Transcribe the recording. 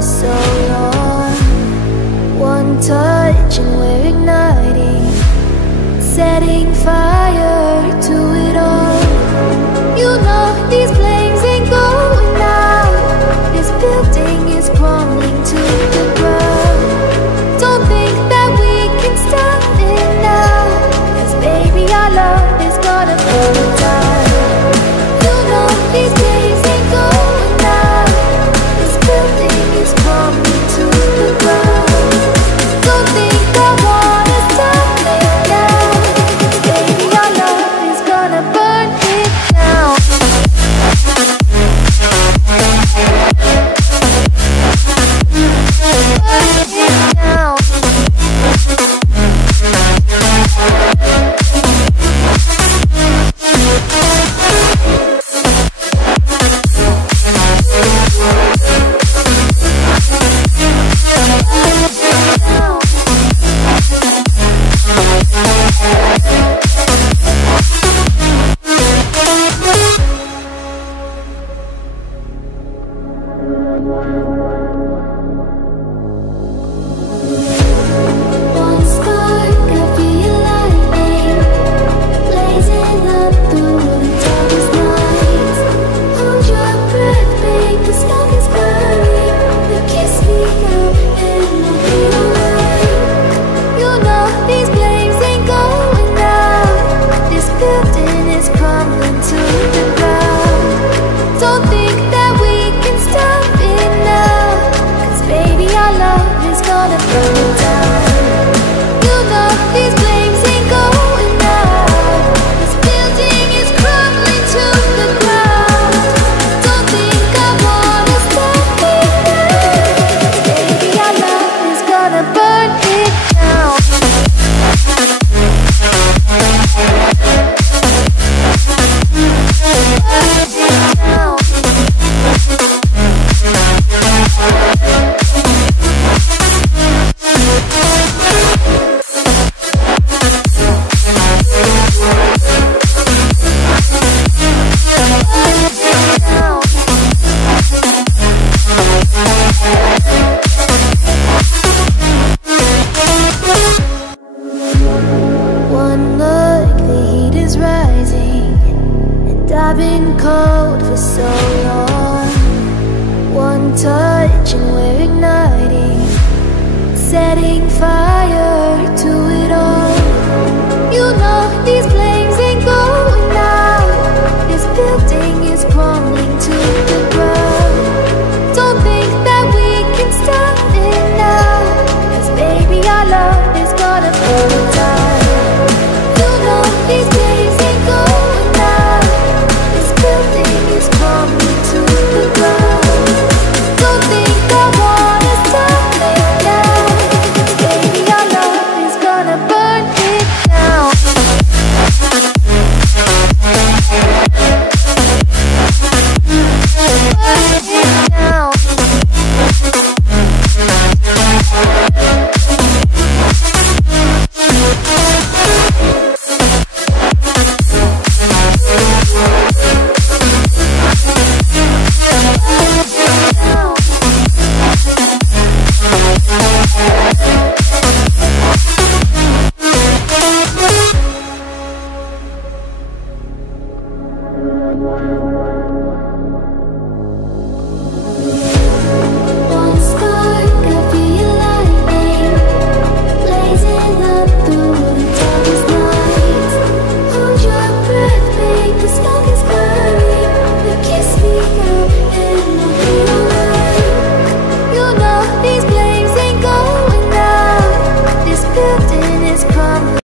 for so long. One touch and we're igniting, setting fire to it all. You know these flames ain't going out. This building is crumbling to the ground. Don't think that we can stop it now, 'cause baby our love is gonna burn it down. You know these flames ain't going out. This building is crumbling to the ground. Don't think I wanna stop it now, 'cause baby our love is gonna burn it down. One spark, I feel lightning blazing up through the darkest nights. Hold your breath, babe, the smoke is burning. You kiss me now and I'll be alright. You know these flames ain't going out. This building is crumbling to the ground. Don't think that we can stop it now, 'cause baby our love is gonna burn it down. You know these flames ain't going out. This building is crumbling to the ground. Don't think I wanna stop it now, 'cause baby our love is gonna burn it down. One look, the heat is rising, and I've been cold for so long. One touch and we're igniting, setting fire